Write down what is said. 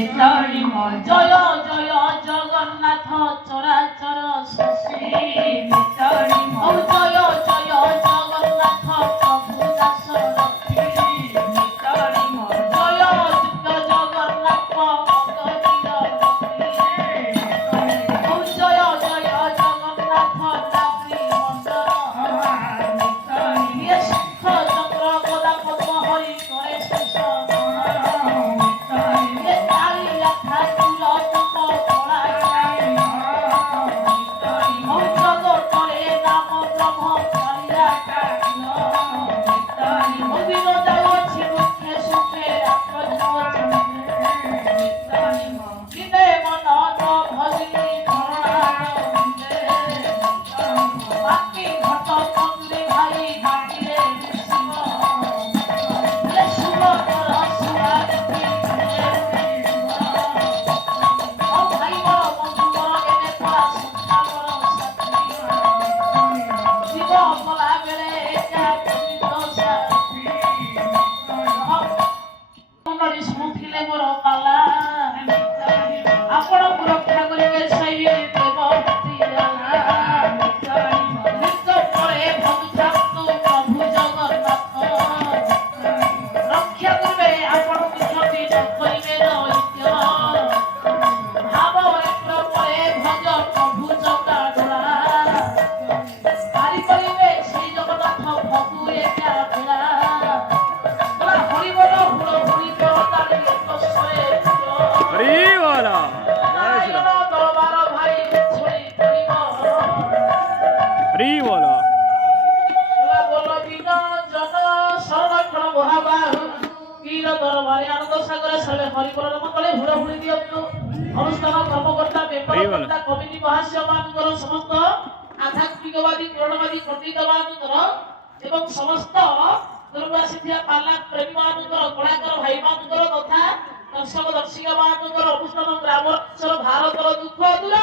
জয় জয় জগন্নাথ চরাচর শশী ও জয় জয় জগন্নাথ প্রভু দাস রক্ষী জয় যুক্ত জগন্নাথ অগতির রক্ষী ও জয় জয় জগন্নাথ রাত্রি মন্ডল ইয়ে শঙ্খ চক্র গদা পদ্ম হরি করে শেষ কমিটি মহাশয়ମାନଙ୍କର ସମସ୍ତ ଆଧ୍ୟାତ୍ମିକବାଦୀ ପୁରାଣବାଦୀ ପଣ୍ଡିତମାନଙ୍କର ଏବଂ ସମସ୍ତ ଦୂରରୁ ଆସିଥିବା ପାଲା ପ୍ରେମୀମାନଙ୍କର କଳାକାର ଭାଇମାନଙ୍କର ତଥା ଦର୍ଶକ ଦର୍ଶିକାମାନଙ୍କର ଅନୁଷ୍ଠାନ ଗ୍ରାମର ଭାରତର ଦୁଃଖ ଦୂର